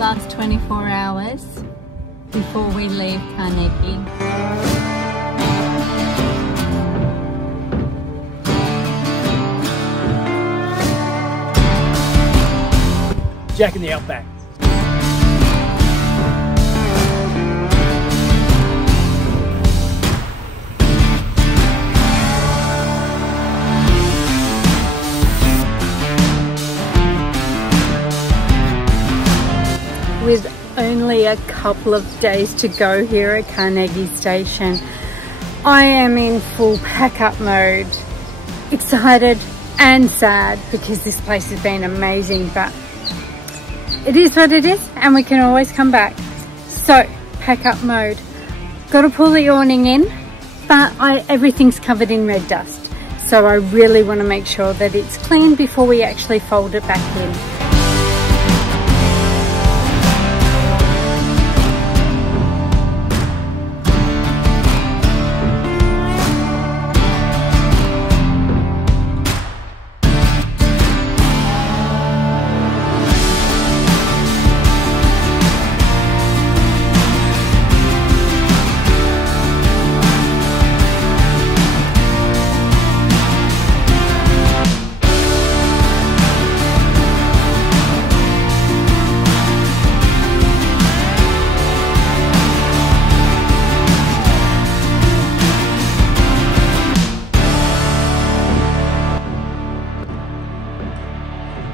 last 24 hours before we leave Carnegie. Jack in the Outback. With only a couple of days to go here at Carnegie Station, I am in full pack-up mode. Excited and sad because this place has been amazing, but it is what it is and we can always come back. So, pack-up mode. Got to pull the awning in, but everything's covered in red dust. So I really want to make sure that it's clean before we actually fold it back in.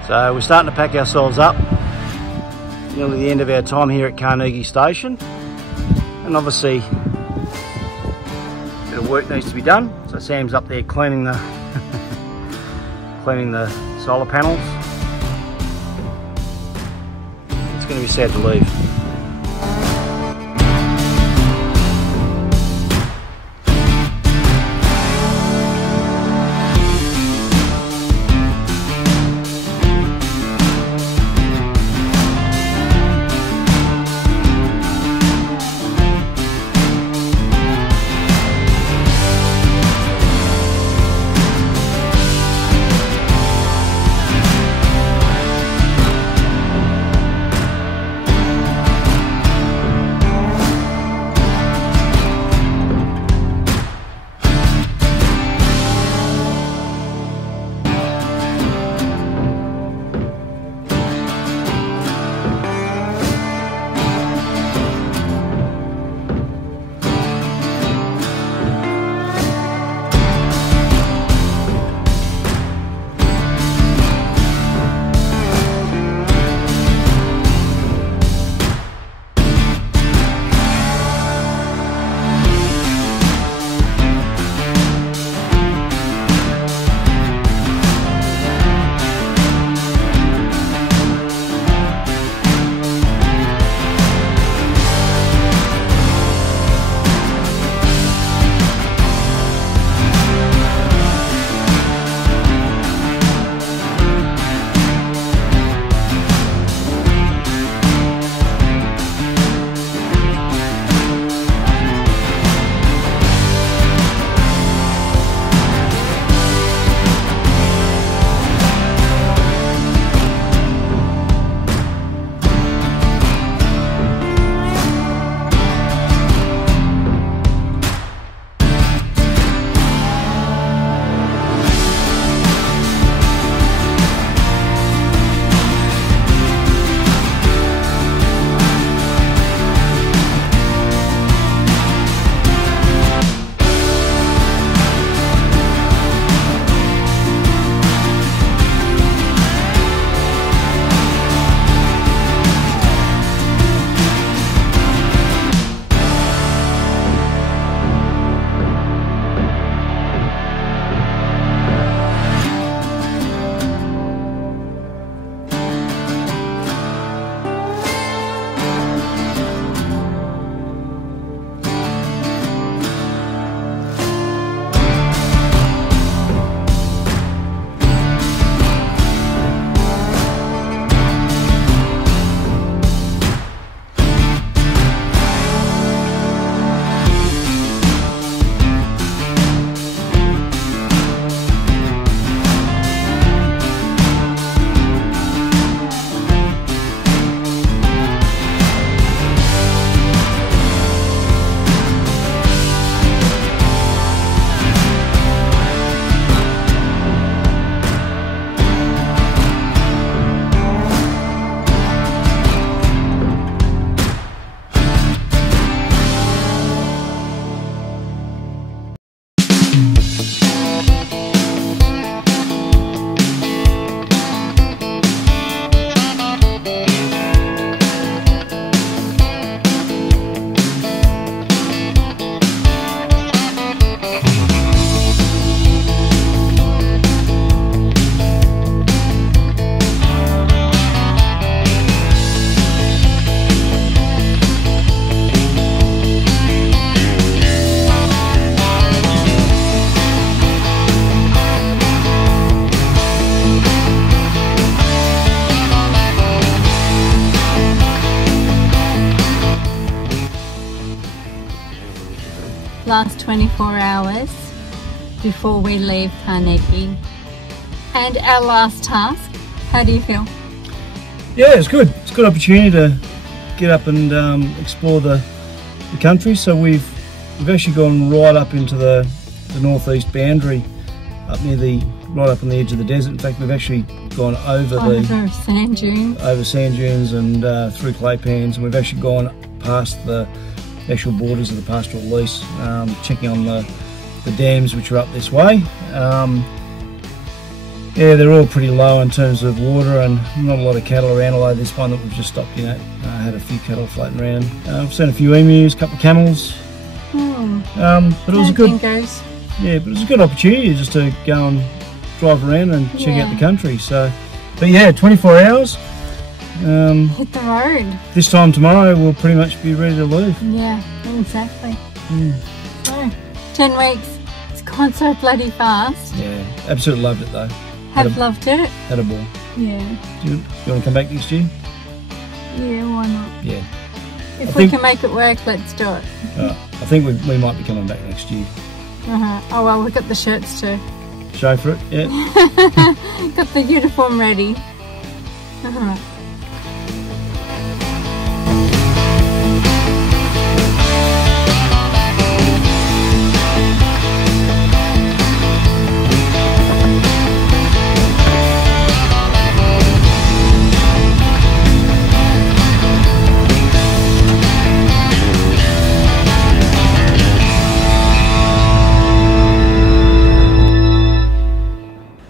So we're starting to pack ourselves up, nearly the end of our time here at Carnegie Station, and obviously a bit of work needs to be done. So Sam's up there cleaning the cleaning the solar panels. It's going to be sad to leave. last 24 hours before we leave Carnegie. And our last task, how do you feel? Yeah, it's good. It's a good opportunity to get up and explore the country. So we've actually gone right up into the northeast boundary, right up on the edge of the desert. In fact, we've actually gone over sand dunes and through clay pans, and we've actually gone past the actual borders of the pastoral lease, checking on the dams which are up this way. Yeah, they're all pretty low in terms of water and not a lot of cattle around, although this one that we've just stopped in at had a few cattle floating around. I've seen a few emus, a couple of camels. But it was a good opportunity just to go and drive around and check out the country. So, but yeah, 24 hours. Hit the road. This time tomorrow we'll pretty much be ready to leave. Yeah, exactly. So, 10 weeks. It's gone so bloody fast. Yeah, absolutely loved it though. Loved it. Had a ball. Yeah. Do you want to come back next year? Yeah, why not? Yeah. If we can make it work, let's do it. I think we might be coming back next year. Oh well, we've got the shirts too. Show for it, yeah. Got the uniform ready.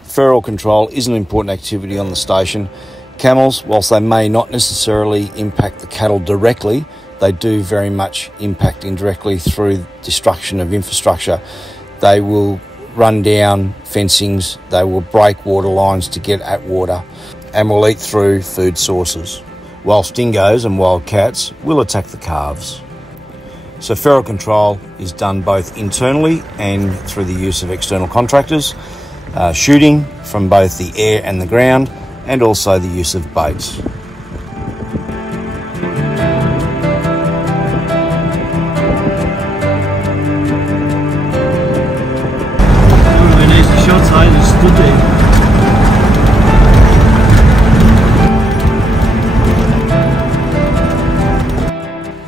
Feral control is an important activity on the station. Camels, whilst they may not necessarily impact the cattle directly, they do very much impact indirectly through destruction of infrastructure. They will run down fencings, they will break water lines to get at water, and will eat through food sources, whilst dingoes and wild cats will attack the calves. So feral control is done both internally and through the use of external contractors. Shooting from both the air and the ground, and also the use of baits.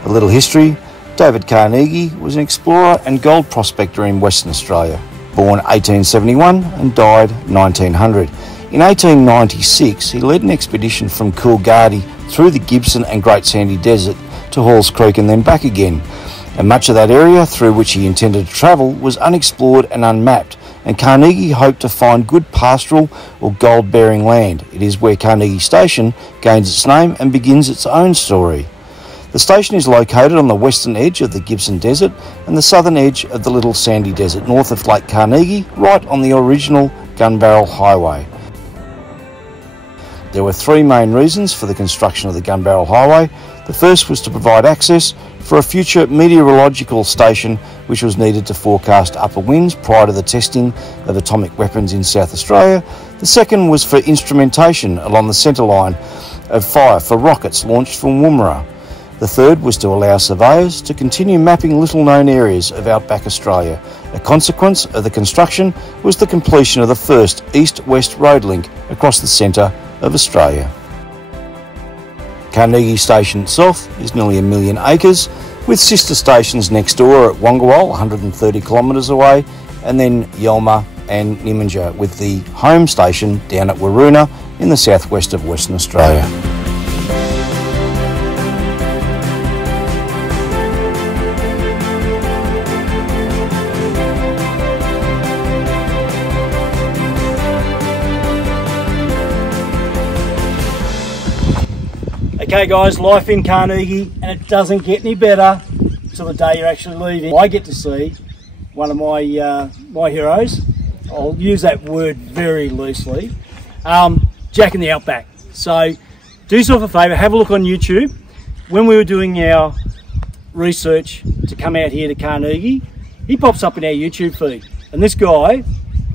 A little history. David Carnegie was an explorer and gold prospector in Western Australia. Born 1871 and died 1900. In 1896, he led an expedition from Coolgardie through the Gibson and Great Sandy Desert to Halls Creek and then back again. And much of that area through which he intended to travel was unexplored and unmapped, and Carnegie hoped to find good pastoral or gold-bearing land. It is where Carnegie Station gains its name and begins its own story. The station is located on the western edge of the Gibson Desert and the southern edge of the Little Sandy Desert, north of Lake Carnegie, right on the original Gun Barrel Highway. There were three main reasons for the construction of the Gun Barrel Highway. The first was to provide access for a future meteorological station which was needed to forecast upper winds prior to the testing of atomic weapons in South Australia. The second was for instrumentation along the centre line of fire for rockets launched from Woomera. The third was to allow surveyors to continue mapping little-known areas of outback Australia. A consequence of the construction was the completion of the first east-west road link across the centre of Australia. Carnegie Station itself is nearly 1 million acres, with sister stations next door at Wongawal, 130 kilometres away, and then Yelma and Nimminja, with the home station down at Waroona in the southwest of Western Australia. Okay guys, life in Carnegie, and it doesn't get any better till the day you're actually leaving. I get to see one of my my heroes. I'll use that word very loosely. Jack in the Outback. So do yourself a favour, have a look on YouTube. When we were doing our research to come out here to Carnegie, he pops up in our YouTube feed. And this guy,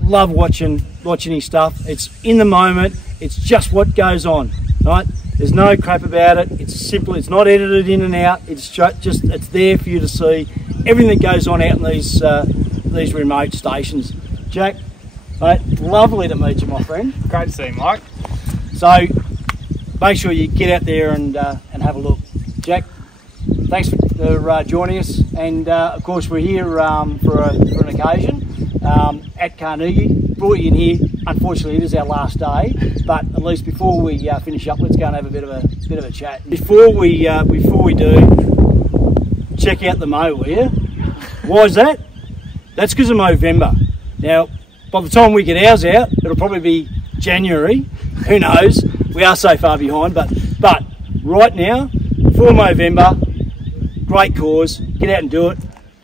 love watching his stuff. It's in the moment, it's just what goes on. right? There's no crap about it. It's simple. It's not edited in and out. It's just it's there for you to see everything that goes on out in these remote stations. Jack, mate, lovely to meet you, my friend. Great to see you, Mike. So make sure you get out there and have a look. Jack, thanks for joining us, and of course we're here for an occasion at Carnegie. Brought you in here. Unfortunately, it is our last day, but at least before we finish up, let's go and have a bit of a chat. Before we do, check out the mow, will you? Why is that? That's because of Movember. Now, by the time we get ours out, it'll probably be January. Who knows? We are so far behind, but right now, for Movember, great cause. Get out and do it.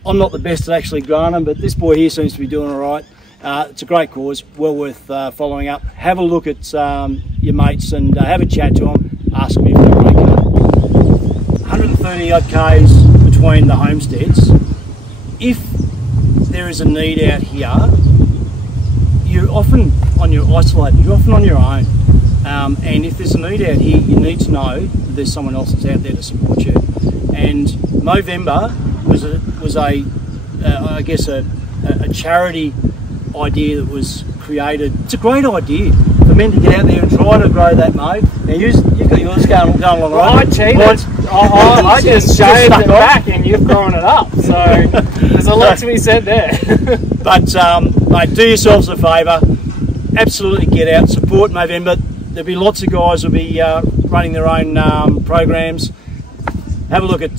I'm not the best at actually growing them, but this boy here seems to be doing all right. It's a great cause, well worth following up. Have a look at your mates and have a chat to them. Ask them if they're okay. 130 odd k's between the homesteads. If there is a need out here, you're often isolated. You're often on your own. And if there's a need out here, you need to know that there's someone else that's out there to support you. And Movember was I guess a charity idea that was created. It's a great idea for men to get out there and try to grow that mow. Now you've got yours going along right. I cheated. I just shaved it back and you've grown it up. So there's a lot to be said there. But mate, do yourselves a favour. Absolutely get out, support Movember. There'll be lots of guys who'll be running their own programs. Have a look at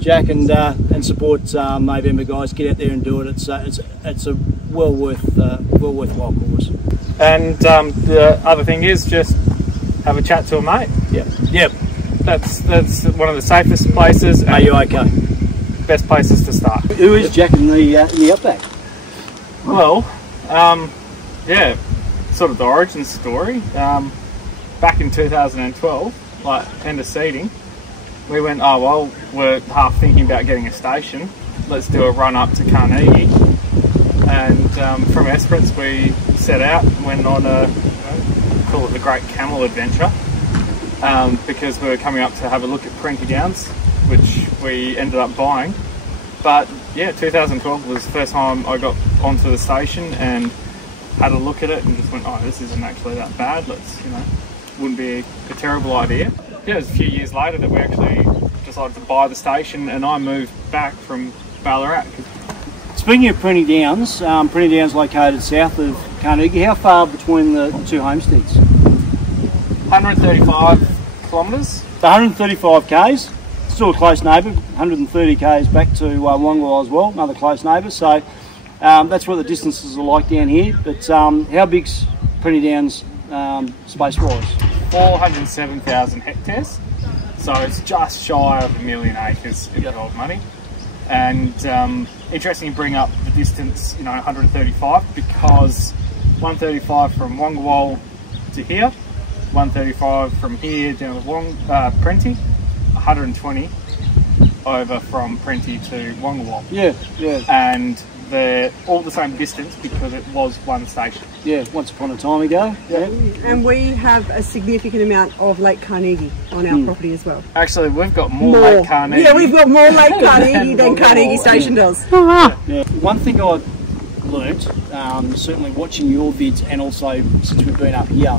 Jack and support Movember, guys. Get out there and do it. It's a well worthwhile cause. And the other thing is just have a chat to a mate. Yep. That's one of the safest places. Are you okay? Best places to start. Who is Jack in the Outback? Well, yeah, sort of the origin story. Back in 2012, like tender seeding, we went, oh well, we're half thinking about getting a station. Let's do a run up to Carnegie. And from Esperance we set out and went on call it the Great Camel Adventure, because we were coming up to have a look at Prenty Downs, which we ended up buying. But yeah, 2012 was the first time I got onto the station and had a look at it and just went, oh, this isn't actually that bad. Wouldn't be a terrible idea. Yeah, it was a few years later that we actually decided to buy the station, and I moved back from Ballarat. Speaking of Prenty Downs located south of Carnegie, how far between the two homesteads? 135 kilometres. 135 k's, still a close neighbour. 130 k's back to Wongwall as well, another close neighbour. So that's what the distances are like down here. But how big's Prenty Downs space-wise? 407,000 hectares. So it's just shy of 1 million acres in old money. And interesting you bring up the distance, 135, because 135 from Wongwall to here, 135 from here down to Prenty, 120 over from Prenty to Wongwall. Yeah. And they're all the same distance because it was one station. Yeah, once upon a time ago. Yeah. And we have a significant amount of Lake Carnegie on our property as well. Actually, we've got more Lake Carnegie. Yeah, we've got more Lake Carnegie than Carnegie Station does. Yeah. One thing I've learnt, certainly watching your vids and also since we've been up here,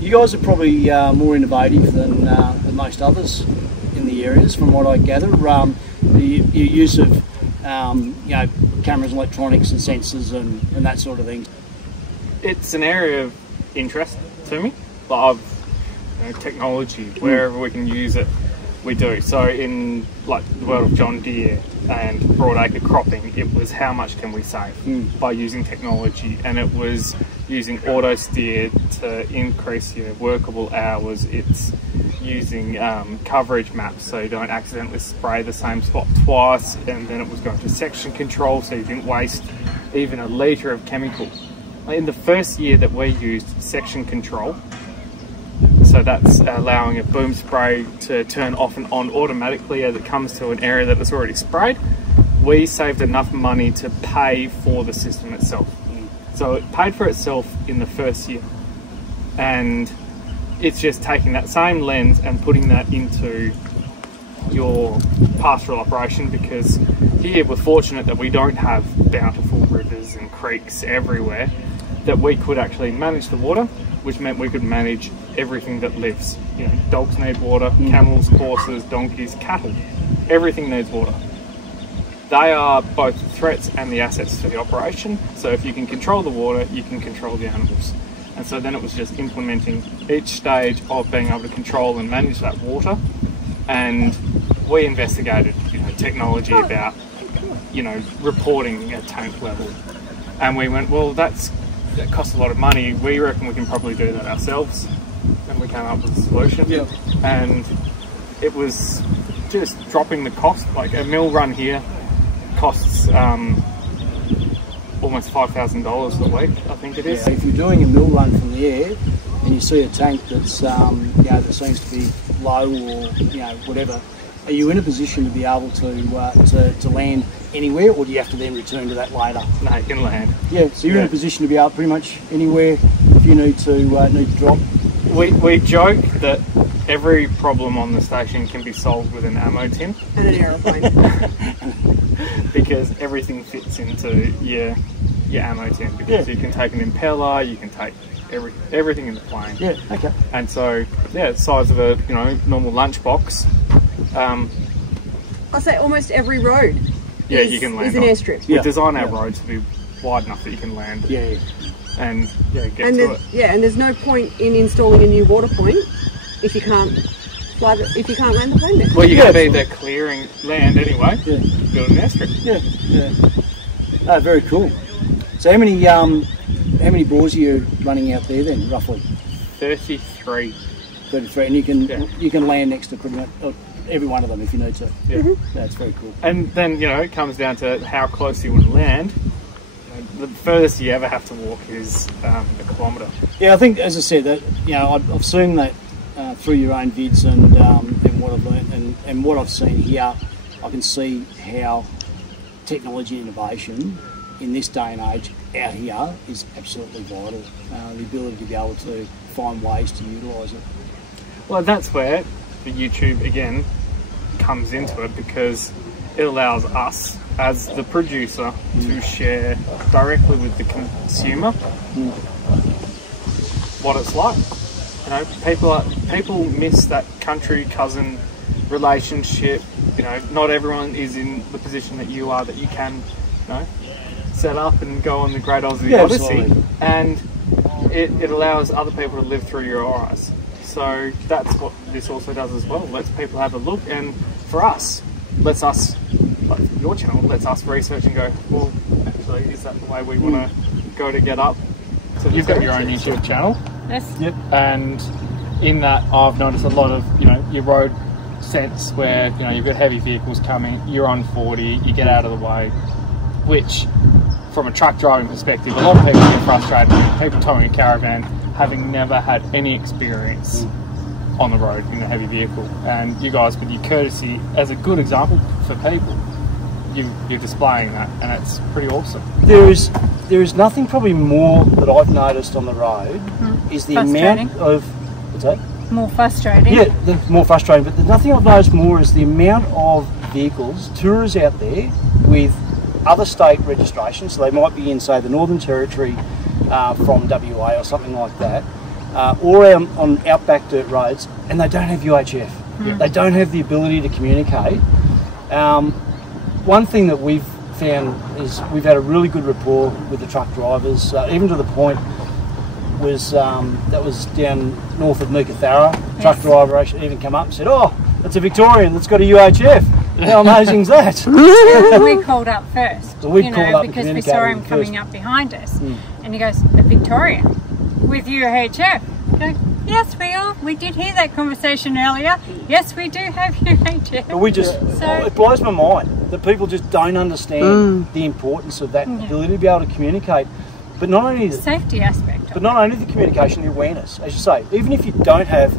you guys are probably more innovative than most others in the areas, from what I gather. Your use of cameras, electronics and sensors and that sort of thing. It's an area of interest to me. Love technology, wherever we can use it, we do. So in the world of John Deere and broadacre cropping, it was how much can we save by using technology, and it was using auto steer to increase your workable hours. It's using coverage maps so you don't accidentally spray the same spot twice, and then it was going to section control so you didn't waste even a litre of chemical. In the first year that we used section control, so that's allowing a boom spray to turn off and on automatically as it comes to an area that is already sprayed, we saved enough money to pay for the system itself. So it paid for itself in the first year, and it's just taking that same lens and putting that into your pastoral operation, because here we're fortunate that we don't have bountiful rivers and creeks everywhere, that we could actually manage the water, which meant we could manage everything that lives. You know, dogs need water, camels, horses, donkeys, cattle, everything needs water. They are both the threats and the assets to the operation. So if you can control the water, you can control the animals. And so then it was just implementing each stage of being able to control and manage that water. And we investigated, you know, technology about, you know, reporting at tank level. And we went, well, that costs a lot of money. We reckon we can probably do that ourselves. And we came up with a solution. Yeah. And it was just dropping the cost. Like a mill run here costs almost $5,000 a week, I think it is. Yeah, if you're doing a mill run from the air and you see a tank that's you know, that seems to be low, or you know, whatever, are you in a position to be able to land anywhere, or do you have to then return to that later? No, you can land. Yeah, so you're in a position to be able pretty much anywhere if you need to drop. We joke that every problem on the station can be solved with an ammo tin. And an aeroplane. Because everything fits into your ammo tin. Because you can take an impeller, you can take everything in the plane. Yeah, okay. And so, yeah, the size of a, you know, normal lunchbox. I'll say almost every road you can land is an on. airstrip. We design our roads to be wide enough that you can land. Yeah. And get And to it. yeah, and there's no point in installing a new water point if you can't fly if you can't land the plane there. Well, you're going to be there clearing land anyway. Yeah. Build an airstrip. Yeah. Oh, very cool. So how many bores are you running out there then, roughly? 33. 33, and you can land next to pretty much every one of them if you need to. Yeah. That's very cool. And then, you know, it comes down to how close you want to land. The furthest you ever have to walk is a kilometre. Yeah, I think, as I said, that, you know, I've seen that through your own vids and what I've learned and what I've seen here. I can see how technology and innovation in this day and age out here is absolutely vital. The ability to be able to find ways to utilise it. Well, that's where the YouTube again comes into it, because it allows us as the producer to share directly with the consumer what it's like. You know, people miss that country cousin relationship. You know, not everyone is in the position that you are, that you can, you know, set up and go on the Great Aussie Odyssey. Absolutely. And it allows other people to live through your eyes. So that's what this also does as well. Lets people have a look, and for us, lets us, like your channel, lets us research and go, well, actually, is that the way we want to go to get up? So you've got your own YouTube channel. Yes. Yep. And in that, I've noticed a lot of, you know, your road sense where, you know, you've got heavy vehicles coming, you're on 40, you get out of the way, which, from a truck driving perspective, a lot of people get frustrated with people towing a caravan having never had any experience on the road in a heavy vehicle. And you guys, with your courtesy, as a good example for people, you're displaying that, and it's pretty awesome. There is nothing probably more that I've noticed on the road is the amount of, what's that? More frustrating. Yeah, more frustrating. But the nothing I've noticed more is the amount of vehicles, tourers out there with other state registrations. So they might be in, say, the Northern Territory from WA or something like that, or on outback dirt roads, and they don't have UHF. They don't have the ability to communicate. One thing that we've found is we've had a really good rapport with the truck drivers, even to the point was that was down north of Meekatharra. Yes. Truck driver actually even come up and said, "Oh, that's a Victorian that's got a UHF." How amazing is that? We called up first, so we called up because we saw him coming up behind us, and he goes, "A Victorian with UHF." Go, yes, we are. We did hear that conversation earlier. Yes, we do have UHF. But we just, it blows my mind that people just don't understand the importance of that ability to be able to communicate. But not only the safety aspect, but not only the communication, the awareness. As you say, even if you don't have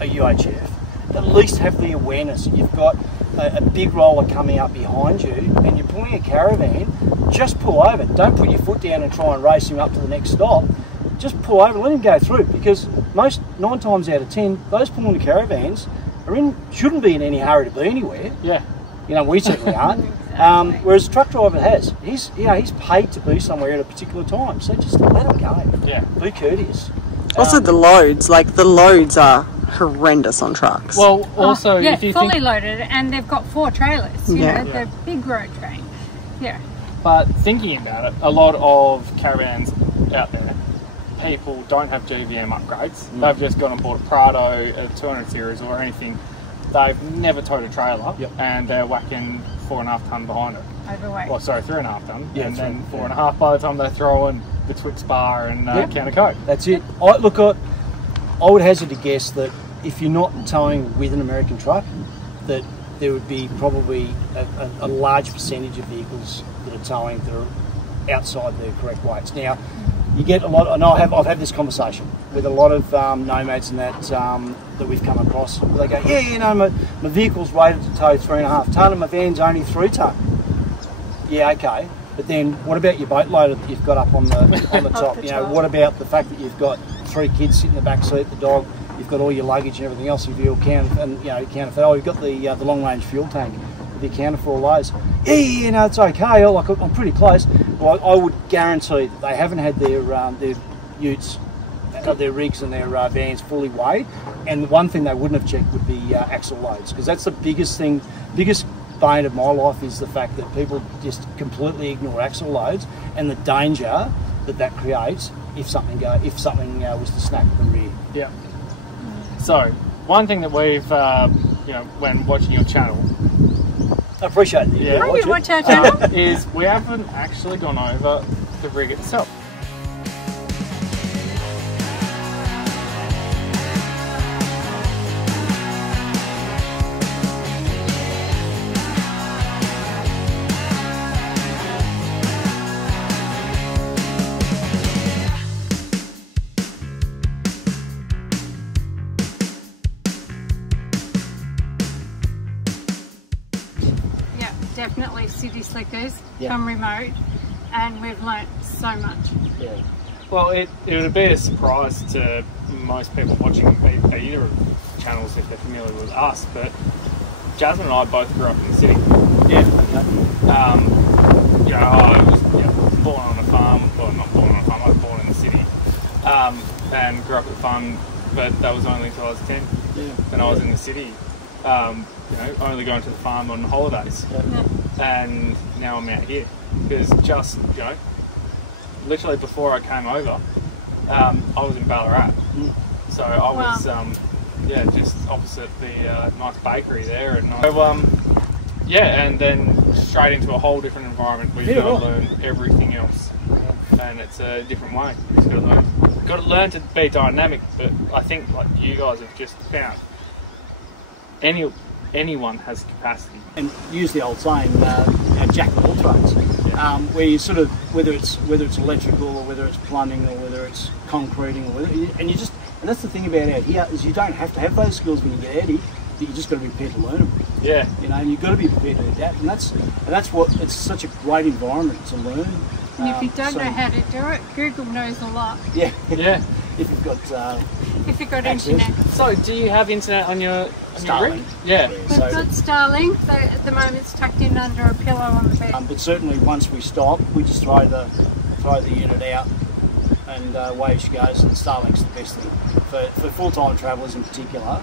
a UHF, at least have the awareness. You've got a big roller coming up behind you and you're pulling a caravan, just pull over. Don't put your foot down and try and race him up to the next stop. just pull over, let him go through, because 9 times out of 10, those pulling the caravans shouldn't be in any hurry to be anywhere. Yeah. You know, we certainly aren't. Whereas a truck driver he's paid to be somewhere at a particular time, so just let him go. Yeah. Be courteous. Also, the loads are horrendous on trucks. Well, also, yeah, if you fully think, loaded, and they've got 4 trailers. You know, they're big road trains. Yeah. but thinking about it, a lot of caravans out there, people don't have GVM upgrades. They've just gone and bought a Prado, a 200 series, or anything. They've never towed a trailer, and they're whacking 4.5 tonne behind it. Overweight. Well, sorry, 3.5 tonne, and then 3, 4.5 by the time they throw in the Twix bar and can of Coke. That's it. I would hazard to guess that if you're not towing with an American truck, that there would be probably a large percentage of vehicles that are towing that are outside their correct weights. Now, you get a lot, and I've had this conversation with a lot of nomads and that we've come across. They go, yeah, you know, my vehicle's rated to tow 3.5 tonne and my van's only 3 tonne. Yeah, okay. But then what about your boat loader that you've got up on the top? You know, what about the fact that you've got 3 kids sitting in the back seat, the dog, you've got all your luggage and everything else, your fuel can, and you know, account for. Oh, you've got the long range fuel tank, the accounted for all those. Yeah, you know, it's okay. I'm pretty close. Well, I would guarantee that they haven't had their utes, their rigs and their vans fully weighed. And the one thing they wouldn't have checked would be axle loads, because that's the biggest bane of my life, is the fact that people just completely ignore axle loads and the danger that creates if something was to snap at the rear. Yeah. So one thing that we've when watching your channel, I appreciate it. Yeah, you watch our channel? Is we haven't actually gone over the rig itself. Definitely city slickers from remote, and we've learnt so much. Yeah. Well, it would be a surprise to most people watching either of the channels if they're familiar with us, but Jasmine and I both grew up in the city. Yeah. Okay. I was born on a farm. Well, not born on a farm. I was born in the city, and grew up at the farm. But that was only until I was 10. Yeah. Then I was in the city. Only going to the farm on holidays, and now I'm out here because just literally before I came over, I was in Ballarat, so I was just opposite the nice bakery there, and and then straight into a whole different environment where you've got to learn everything else, and it's a different way. You've got to learn to be dynamic, but I think like you guys have just found. Anyone has capacity. And use the old saying, jack of all trades. Where you sort of, whether it's electrical or whether it's plumbing or whether it's concreting, and that's the thing about out here, is you don't have to have those skills when you get out here. You just got to be prepared to learn them. Yeah. You know, and you've got to be prepared to adapt, and that's what it's such a great environment to learn. And if you don't know how to do it, Google knows a lot. Yeah. Yeah. If you've got internet. So, do you have internet on your Starlink? rig? Yeah. We've got Starlink. So at the moment, it's tucked in under a pillow on the bed. But certainly, once we stop, we just throw the unit out, and away she goes. And Starlink's the best thing for full-time travellers in particular,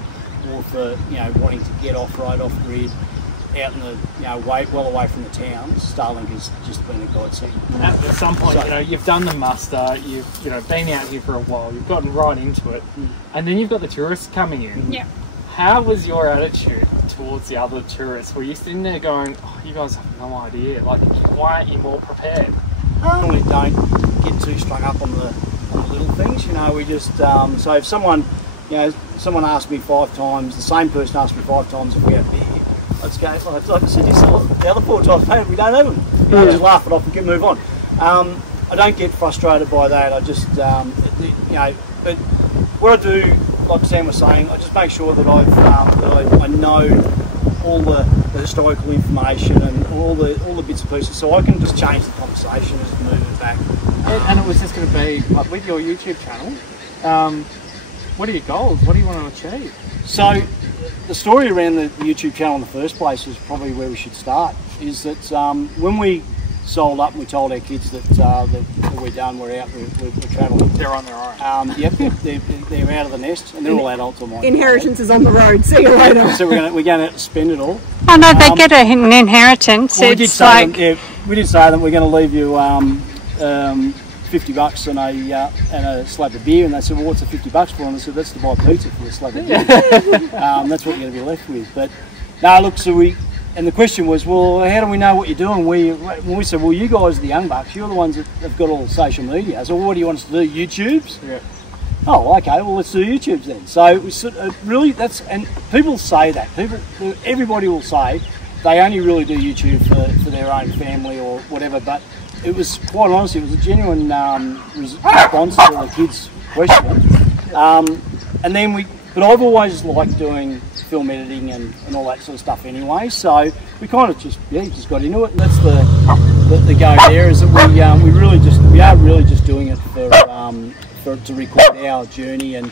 or for wanting to get off-road, off-grid, out in the well away from the towns. Starlink has just been a godsend. At some point, you've done the muster, you've been out here for a while, you've gotten right into it, and then you've got the tourists coming in. Yeah. How was your attitude towards the other tourists? Were you sitting there going, "Oh, you guys have no idea. Like, why aren't you more prepared?" Normally don't get too strung up on the little things. We just so if someone asked me 5 times, the same person asked me 5 times if we have beer. Let's go. Like I said, the other 4 times, mate, we don't have them. Just laugh it off and we move on. I don't get frustrated by that. I just, but what I do, like Sam was saying, I just make sure that I know all the historical information and all the bits and pieces, so I can just change the conversation as we move it back. And it was just going to be like with your YouTube channel. What are your goals? What do you want to achieve? So the story around the YouTube channel in the first place is probably where we should start. Is that when we sold up and we told our kids that we're done, we're out, we're travelling. They're on their own. Yep, they're out of the nest and they're all adults on my Inheritance is on the road. See you later. So we're going to spend it all. Oh no, they get an inheritance. Well, It's like we did say to them we're going to leave you $50 and a slab of beer, and they said, well, what's the $50 for? And I said, that's to buy pizza for a slab of beer. That's what you're going to be left with. But no, look, and the question was, well, how do we know what you're doing? When we said, well, you guys are the young bucks, you're the ones that have got all the social media. So what do you want us to do? YouTubes? Yeah. Oh, okay, well, let's do YouTubes then. So we really, and people say that. Everybody will say they only really do YouTube for their own family or whatever, but it was, quite honestly, it was a genuine response to the kids' question. And then but I've always liked doing film editing and all that sort of stuff anyway, so we kind of just got into it. And that's the go there, is that we are really just doing it to record our journey and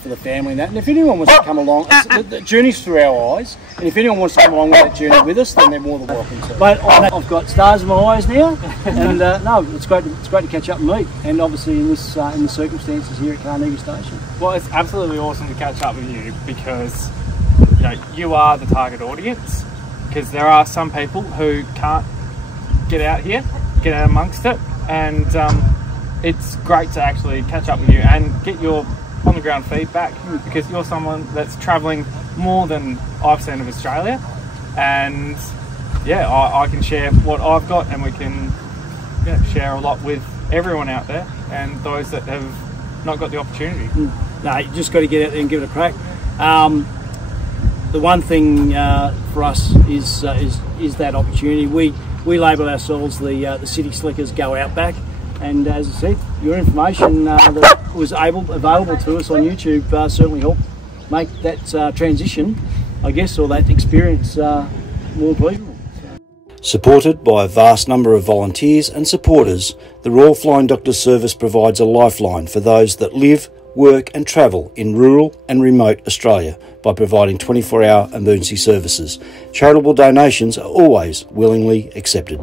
for the family and that. And if anyone wants to come along, the journey's through our eyes, and if anyone wants to come along with that journey with us, then they're more than welcome to. But I've got stars in my eyes now, and no, it's great to catch up and meet, and obviously in the circumstances here at Carnegie Station. Well, it's absolutely awesome to catch up with you, because you are the target audience, because there are some people who can't get out here, get out amongst it, and it's great to actually catch up with you and get your on the ground feedback, because you're someone that's travelling more than I've seen of Australia, and I can share what I've got, and we can share a lot with everyone out there and those that have not got the opportunity. No, you just got to get out there and give it a crack. The one thing for us is that opportunity. We label ourselves the City Slickers Go Outback, and as I said, your information that was available to us on YouTube certainly helped make that transition, I guess, or that experience more pleasurable. Supported by a vast number of volunteers and supporters, the Royal Flying Doctors Service provides a lifeline for those that live, work and travel in rural and remote Australia by providing 24-hour emergency services. Charitable donations are always willingly accepted.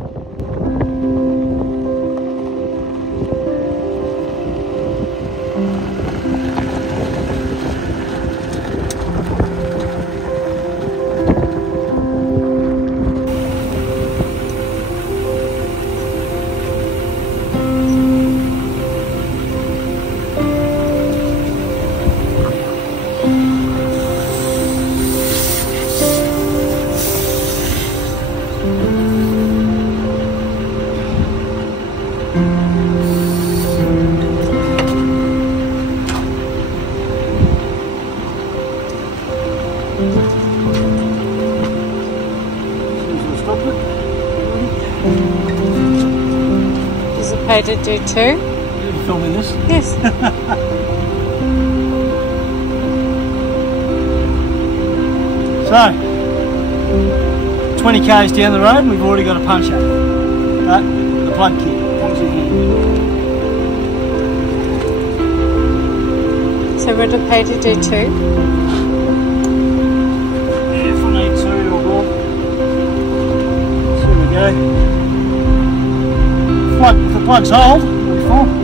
Is it paid to do too? You filming this? Yes. So, 20 k's down the road and we've already got a puncher. The plug kit comes in here. So would it pay to do too? Yeah, if I need to, or more. So there we go. If the plug's old, we'll be fine.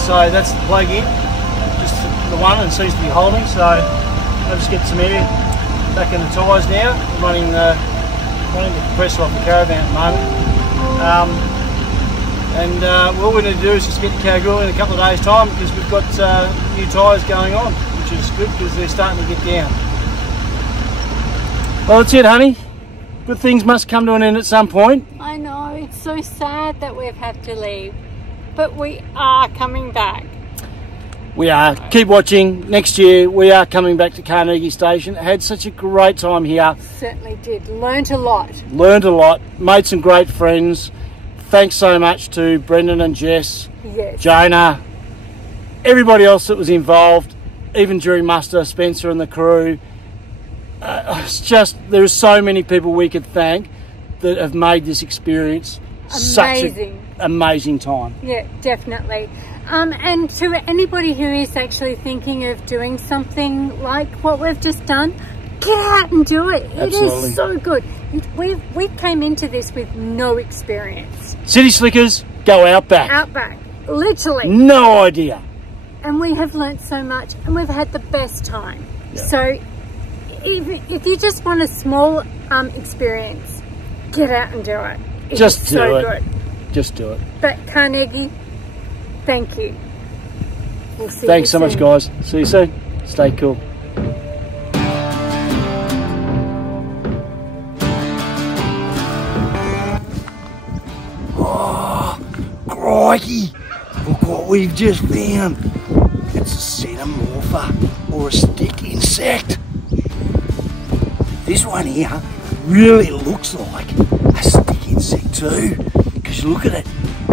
So that's the plug in, just the one, and it seems to be holding, so I'll just get some air back in the tyres now. I'm running the compressor off the caravan at the moment. What we're going to do is just get the caravan in a couple of days' time, because we've got new tyres going on, which is good because they're starting to get down. Well, that's it, honey. Good things must come to an end at some point. I know, it's so sad that we've had to leave, but we are coming back. We are. Keep watching. Next year we are coming back to Carnegie Station. Had such a great time here. Certainly did. Learned a lot. Learned a lot. Made some great friends. Thanks so much to Brendan and Jess, Yes. Jonah, everybody else that was involved, even during muster, Spencer and the crew. It's just, there are so many people we could thank that have made this experience such an amazing time. Yeah, definitely. And to anybody who is actually thinking of doing something like what we've just done, get out and do it. Absolutely. It is so good. We came into this with no experience. City Slickers Go Outback. Outback, literally. No idea. And we have learnt so much, and we've had the best time. Yeah. So if you just want a small experience, get out and do it. It's Just do so it. good. Just do it. But Carnegie, thank you. We'll see Thanks you so much, soon. guys. See you soon. Stay cool. Crikey! Look what we've just found. It's a xenomorpha, or a stick insect. This one here really looks like a stick insect too, because look at it.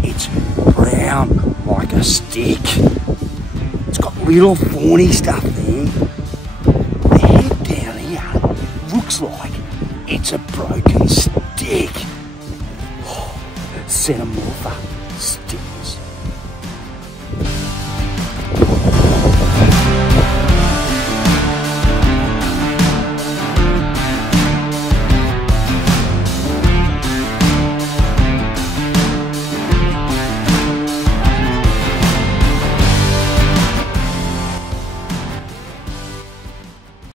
It's brown like a stick. It's got little thorny stuff there. The head down here looks like it's a broken stick. Xenomorpha stick